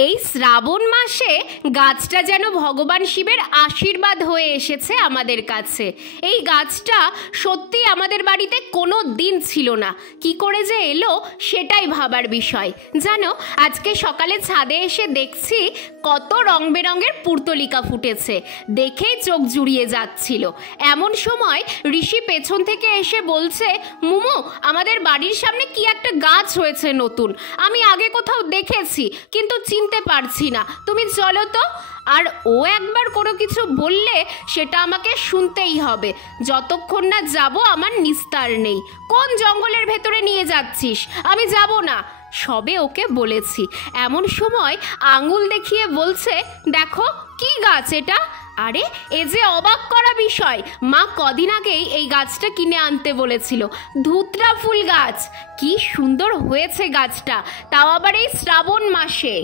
এই শ্রাবণ মাসে গাছটা যেন ভগবান শিবের আশীর্বাদ হয়ে এসেছে আমাদের কাছে। এই গাছটা সত্যি আমাদের বাড়িতে কোনো দিন ছিল না, কি করে যে এলো সেটাই ভাবার বিষয়। জানো, আজকে সকালে ছাদে এসে দেখছি কত রং বেরঙের পুর্তলিকা ফুটেছে, দেখেই চোখ জুড়িয়ে যাচ্ছিল। এমন সময় ঋষি পেছন থেকে এসে বলছে, মুমু, আমাদের বাড়ির সামনে কি একটা গাছ হয়েছে নতুন, আমি আগে কোথাও দেখেছি কিন্তু চিনতে পারছি না, তুমি চলো তো। আর ও একবার কোনো কিছু বললে সেটা আমাকে শুনতেই হবে, যতক্ষণ না যাব আমার নিস্তার নেই। কোন জঙ্গলের ভেতরে নিয়ে যাচ্ছিস? আমি যাব না, সবে ওকে বলেছি। এমন সময় আঙুল দেখিয়ে বলছে, দেখো কি গাছ এটা। আরে এ যে অবাক করা বিষয়, মা কদিন আগেই এই গাছটা কিনে আনতে বলেছিল। ধুতরা ফুল গাছ, কি সুন্দর হয়েছে গাছটা, তাও আবার এই শ্রাবণ মাসে।